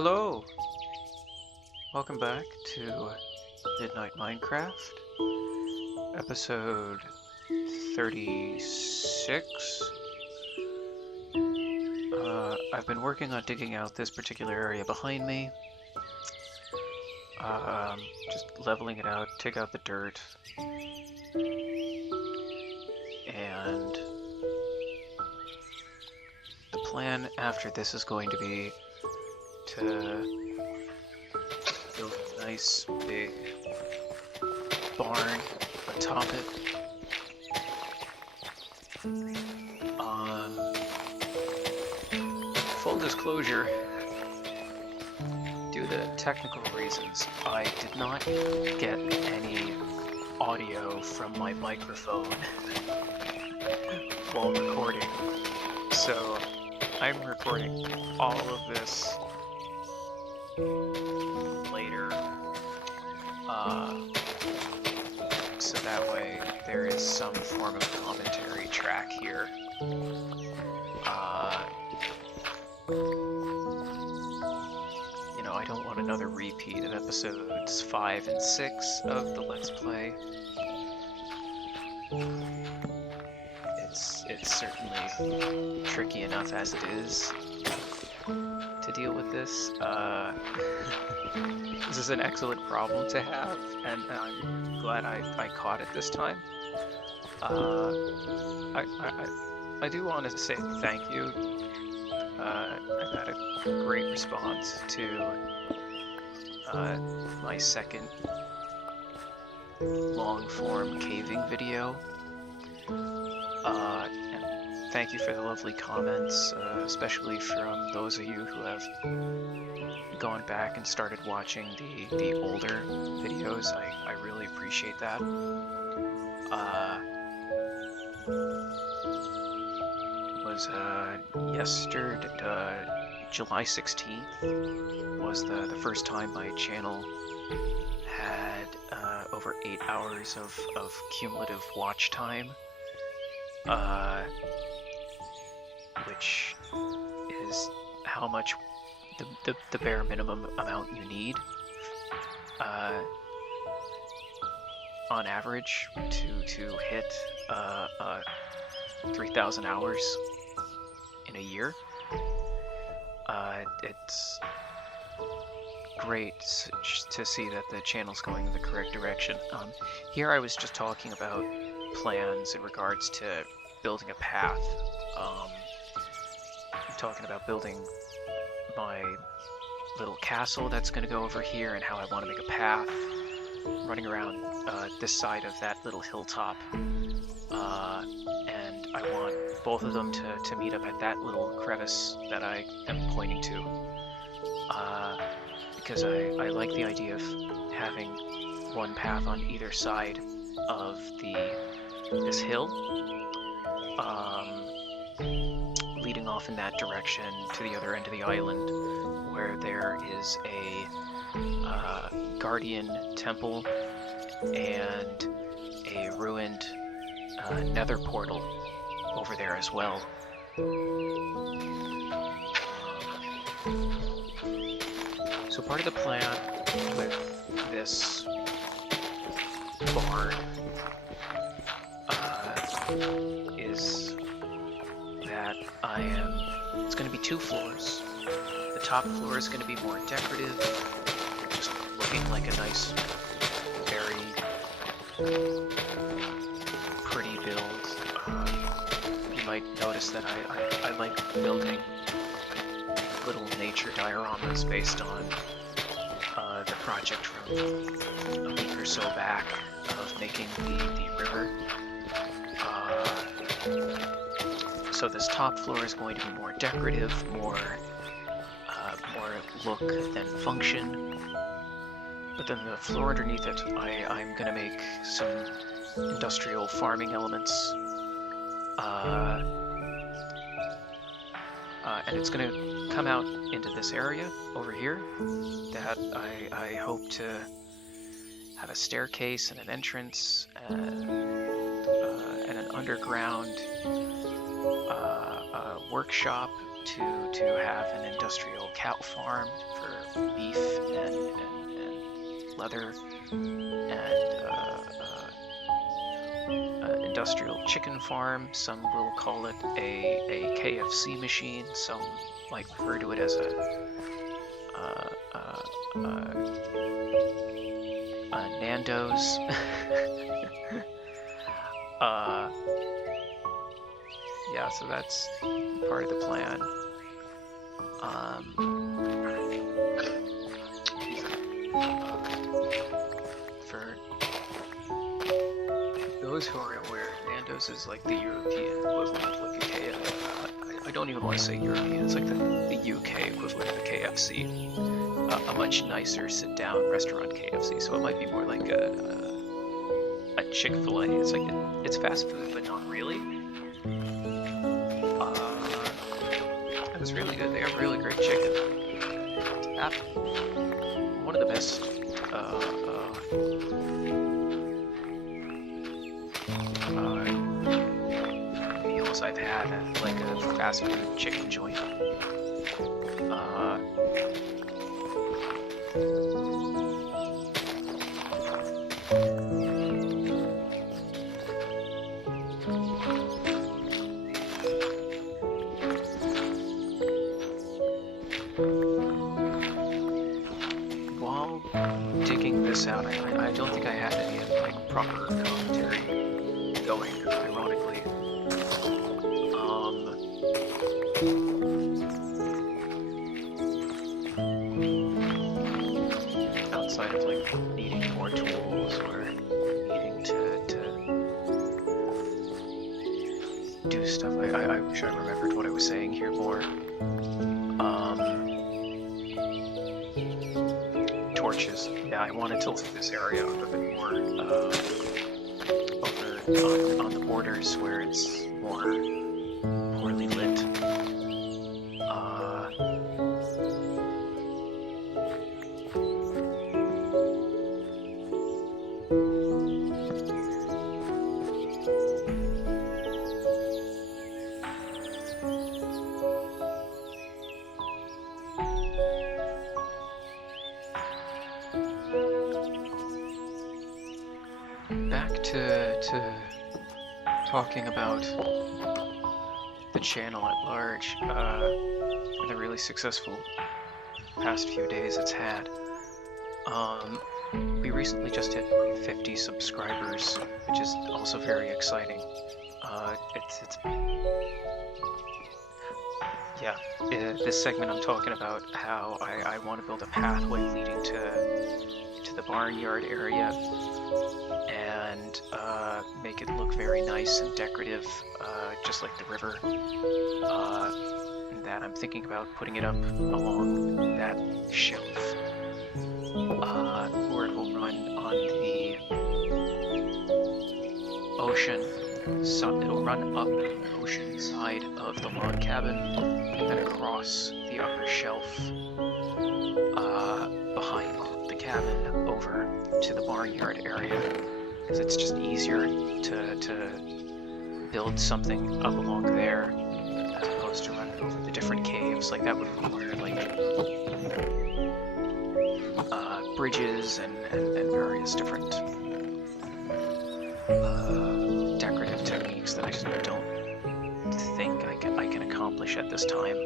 Hello, welcome back to Midnight Minecraft, episode 36. I've been working on digging out this particular area behind me, just leveling it out, take out the dirt, and the plan after this is going to be to build a nice big barn atop it. Full disclosure, due to technical reasons, I did not get any audio from my microphone while recording, so I'm recording all of this later, so that way there is some form of commentary track here. I don't want another repeat of episodes 5 and 6 of the Let's Play. It's certainly tricky enough as it is to deal with this. This is an excellent problem to have, and I'm glad I caught it this time. I do want to say thank you. I've had a great response to my second long-form caving video. And thank you for the lovely comments, especially from those of you who have gone back and started watching the older videos. I really appreciate that. It was yesterday, July 16th was the first time my channel had over 8 hours of cumulative watch time, which is how much the bare minimum amount you need on average to hit 3,000 hours in a year. It's great to see that the channel's going in the correct direction. Here I was just talking about plans in regards to building a path. I'm talking about building my little castle that's going to go over here, and how I want to make a path running around this side of that little hilltop. And I want both of them to meet up at that little crevice that I am pointing to. Because I like the idea of having one path on either side of this hill, leading off in that direction to the other end of the island, where there is a guardian temple and a ruined nether portal over there as well. So part of the plan with this barn is that it's going to be 2 floors. The top floor is going to be more decorative, just looking like a nice, very pretty build. You might notice that I like building little nature dioramas based on the project from a week or so back of making the river. So this top floor is going to be more decorative, more look than function. But then the floor underneath it, I'm gonna make some industrial farming elements. And it's gonna come out into this area over here that I hope to have a staircase and an entrance and an underground workshop to have an industrial cow farm for beef and leather, and industrial chicken farm. Some will call it a KFC machine. Some might refer to it as a Nando's. Yeah, so that's part of the plan. For those who are aware, Nando's is like the European equivalent of like a KFC. I don't even want to say European, it's like the UK equivalent of the KFC. A much nicer sit-down restaurant KFC, so it might be more like a Chick-fil-A. It's like it's fast food, but not really. It was really good. They have really great chicken. One of the best meals I've had at like a fast food chicken joint. While digging this out, I don't think I had any like proper commentary going, ironically. Outside of like needing more tools or needing to do stuff. I wish I remembered what I was saying here more. Torches. Yeah, I wanted to leave this area a bit more over on the borders where it's more poorly lit. Back to talking about the channel at large, the really successful past few days it's had. We recently just hit 50 subscribers, which is also very exciting. This segment I'm talking about how I want to build a pathway leading to the barnyard area and make it look very nice and decorative, just like the river. That I'm thinking about putting it up along that shelf, where it will run on the ocean. So it'll run up the ocean side of the log cabin and then across the upper shelf behind the cabin over to the barnyard area, because it's just easier to build something up along there as opposed to running over the different caves. Like that would require like bridges and various different decorative techniques that I just don't think I can accomplish at this time.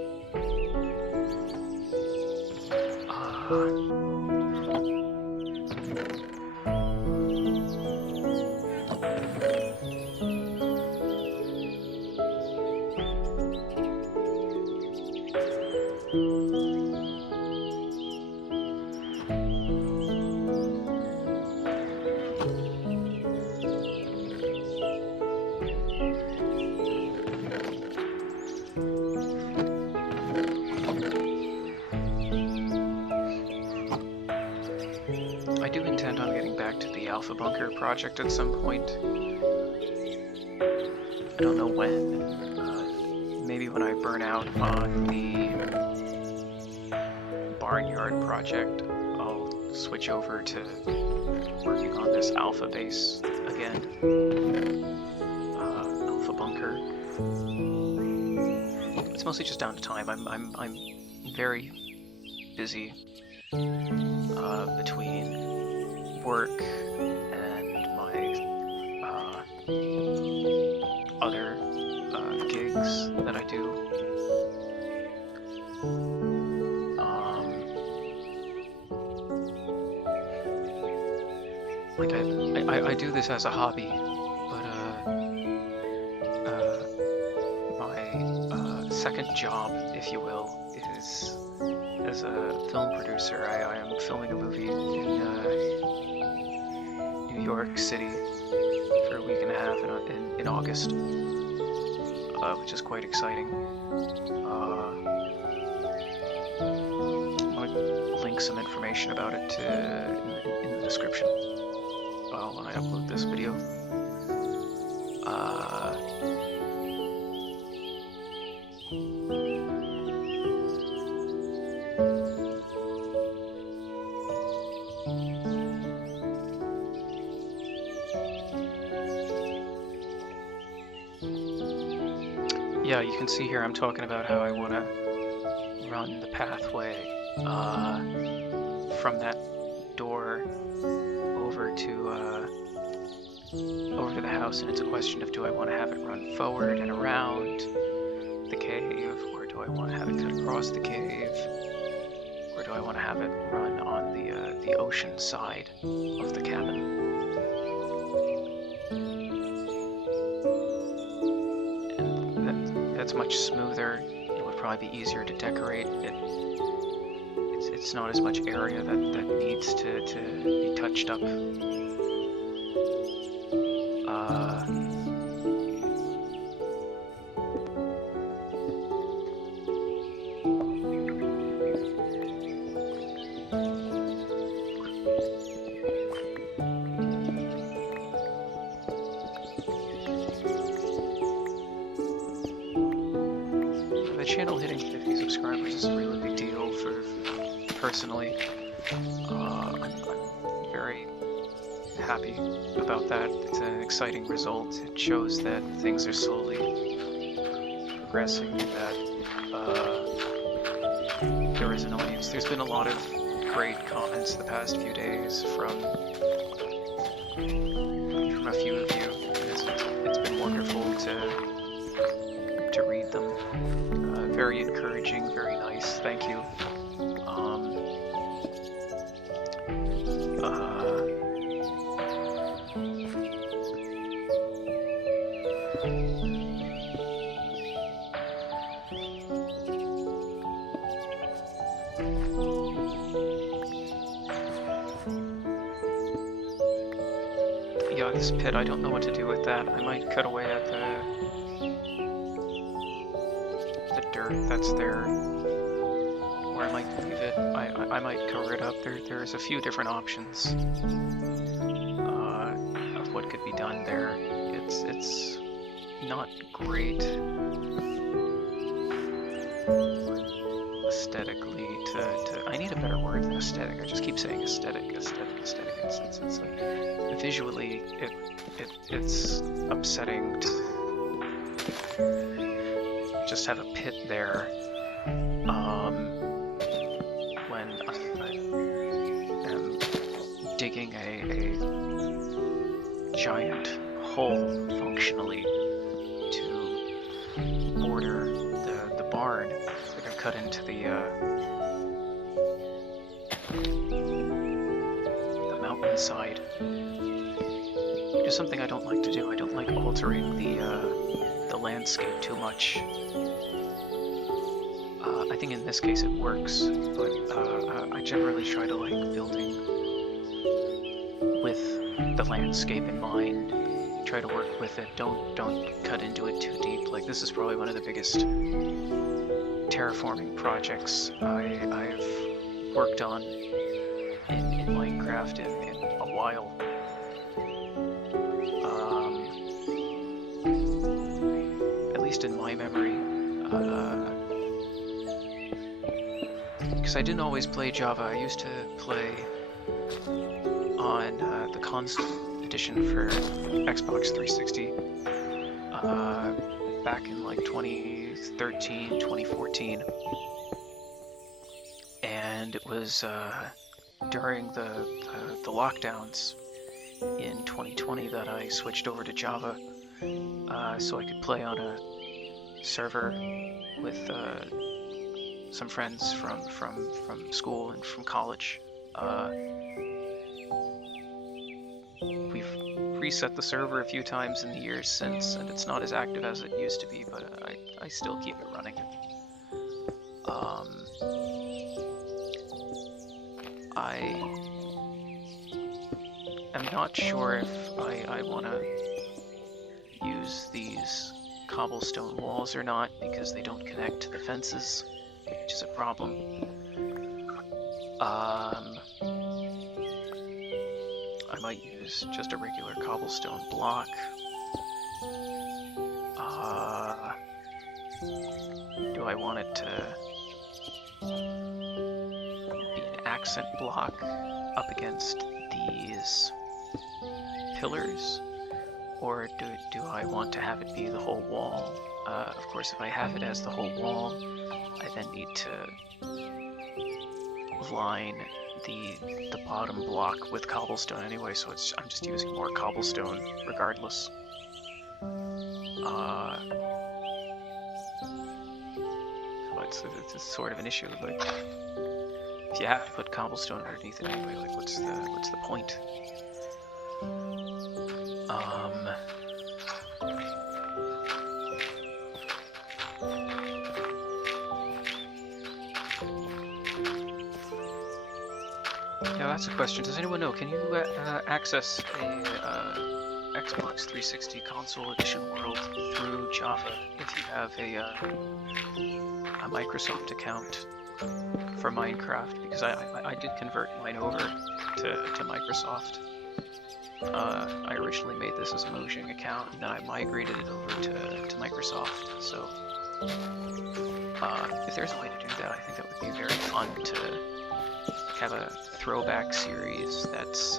I do intend on getting back to the Alpha Bunker project at some point. I don't know when. Maybe when I burn out on the Barnyard project, I'll switch over to working on this Alpha base again. Alpha Bunker. it's mostly just down to time. I'm very busy between work and my other gigs that I do. Like I do this as a hobby, but my second job, if you will, is as a film producer. I am filming a movie in New York City for a week and a half in August, which is quite exciting. I'm gonna link some information about it in the description when I upload this video. Yeah, you can see here I'm talking about how I want to run the pathway from that door over to the house, and it's a question of, do I want to have it run forward and around the cave, or do I want to have it cut across the cave, or do I want to have it run on the ocean side of the cabin? That's much smoother. It would probably be easier to decorate. It's not as much area that needs to be touched up. The channel hitting 50 subscribers is a really big deal for personally. I'm very happy about that. It's an exciting result. It shows that things are slowly progressing, and that there is an audience. There's been a lot of great comments the past few days from a few of you. It's been wonderful to read them. Very encouraging, very nice. Thank you. Yeah, this pit, I don't know what to do with that. I might cut away at the dirt that's there, or I might leave it. I might cover it up. There's a few different options of what could be done there. It's not great aesthetically to I need a better word than aesthetic. I just keep saying aesthetic. It's like visually it's upsetting to just have a pit there when I am digging a giant hole functionally to border the barn. Like I cut into the mountainside. Which is something I don't like to do. I don't like altering the landscape too much. I think in this case it works, but I generally try to like building with the landscape in mind. Try to work with it. Don't cut into it too deep. Like, this is probably one of the biggest terraforming projects I've worked on in Minecraft in a while. At least in my memory. Because I didn't always play Java. I used to play on the console edition for Xbox 360 back in like 2013 2013, 2014. And it was during the lockdowns in 2020 that I switched over to Java, so I could play on a server with some friends from school and from college. We've reset the server a few times in the years since, and it's not as active as it used to be, but I still keep it running. I'm not sure if I want to use these cobblestone walls or not, because they don't connect to the fences, which is a problem. I might use just a regular cobblestone block. Do I want it to be an accent block up against these pillars? Or do I want to have it be the whole wall? Of course, if I have it as the whole wall, I then need to line the bottom block with cobblestone anyway, so I'm just using more cobblestone regardless. So it's sort of an issue. Like, if you have to put cobblestone underneath it anyway, like what's the point? Yeah, that's a question. Does anyone know? Can you access a Xbox 360 console edition world through Java if you have a Microsoft account for Minecraft? Because I did convert mine over to Microsoft. I originally made this as a Mojang account, and then I migrated it over to Microsoft. So if there's a way to do that, I think that would be very fun to have a throwback series that's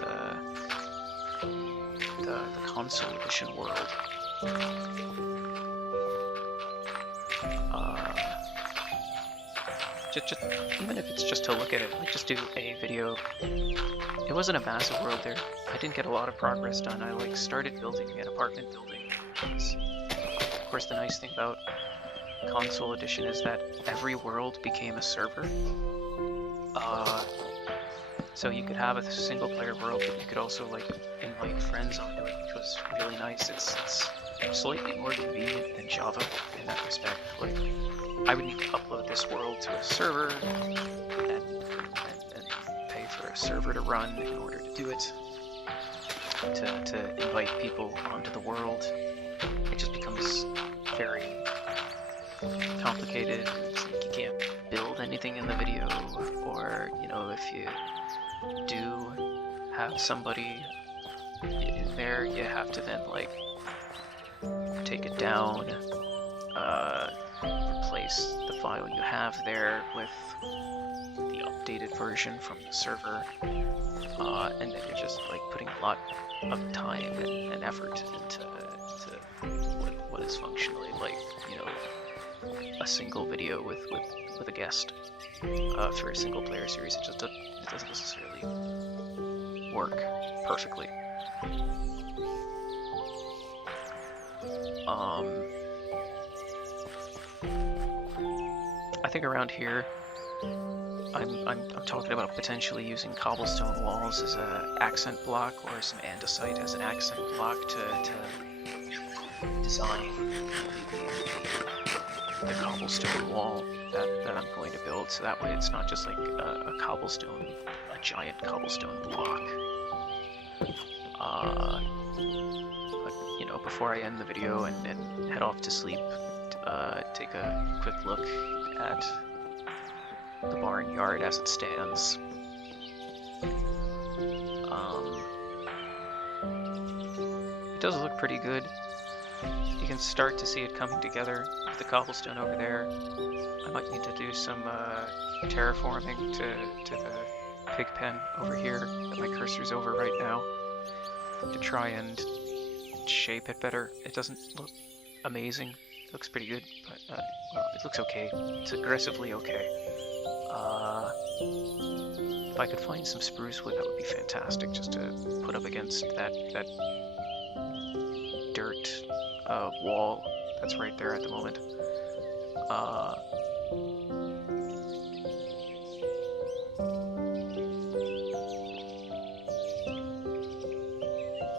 the console edition world. Just even if it's just to look at it, like just do a video. It wasn't a massive world there. I didn't get a lot of progress done. I like started building an apartment building. Of course, the nice thing about console edition is that every world became a server. So you could have a single player world, but you could also like invite friends onto it, which was really nice. It's slightly more convenient than Java in that respect. Like, I would need to upload this world to a server and pay for a server to run in order to do it. To invite people onto the world, it just becomes very complicated. It's like you can't build anything in the video, or if you do have somebody in there, you have to then like take it down, replace the file you have there with the updated version from the server, and then you're just like putting a lot of time and effort into what is functionally like a single video with a guest for a single player series. It doesn't necessarily work perfectly. I think around here I'm talking about potentially using cobblestone walls as an accent block, or some andesite as an accent block to design the cobblestone wall that I'm going to build, so that way it's not just like a giant cobblestone block. But before I end the video and head off to sleep, take a quick look at the barnyard as it stands. It does look pretty good. You can start to see it coming together with the cobblestone over there. I might need to do some terraforming to the pig pen over here that my cursor's over right now, to try and shape it better. It doesn't look amazing looks pretty good, but well, it looks okay. It's aggressively okay. If I could find some spruce wood, that would be fantastic, just to put up against that dirt wall that's right there at the moment.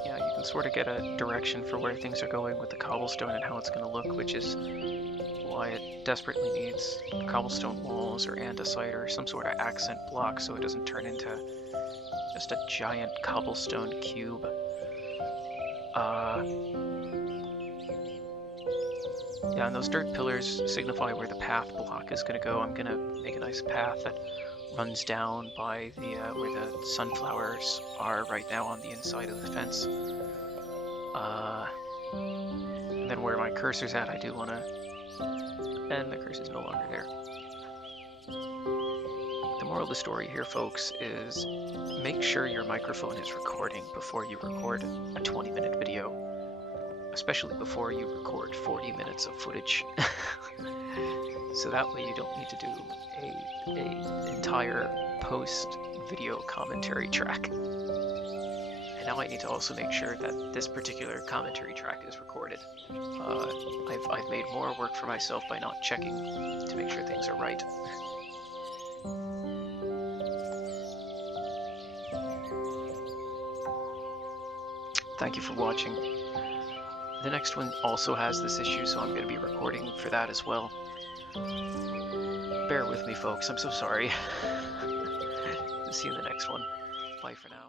Yeah, you can sort of get a direction for where things are going with the cobblestone and how it's going to look, which is why it desperately needs cobblestone walls or andesite or some sort of accent block so it doesn't turn into just a giant cobblestone cube. Yeah, and those dirt pillars signify where the path block is going to go. I'm going to make a nice path that runs down by the where the sunflowers are right now on the inside of the fence. And then where my cursor's at, I do want to... And the cursor's no longer there. The moral of the story here, folks, is make sure your microphone is recording before you record a 20-minute video. Especially before you record 40 minutes of footage. So that way you don't need to do a entire post-video commentary track. And now I need to also make sure that this particular commentary track is recorded. I've made more work for myself by not checking to make sure things are right. Thank you for watching. The next one also has this issue, so I'm going to be recording for that as well. Bear with me, folks. I'm so sorry. See you in the next one. Bye for now.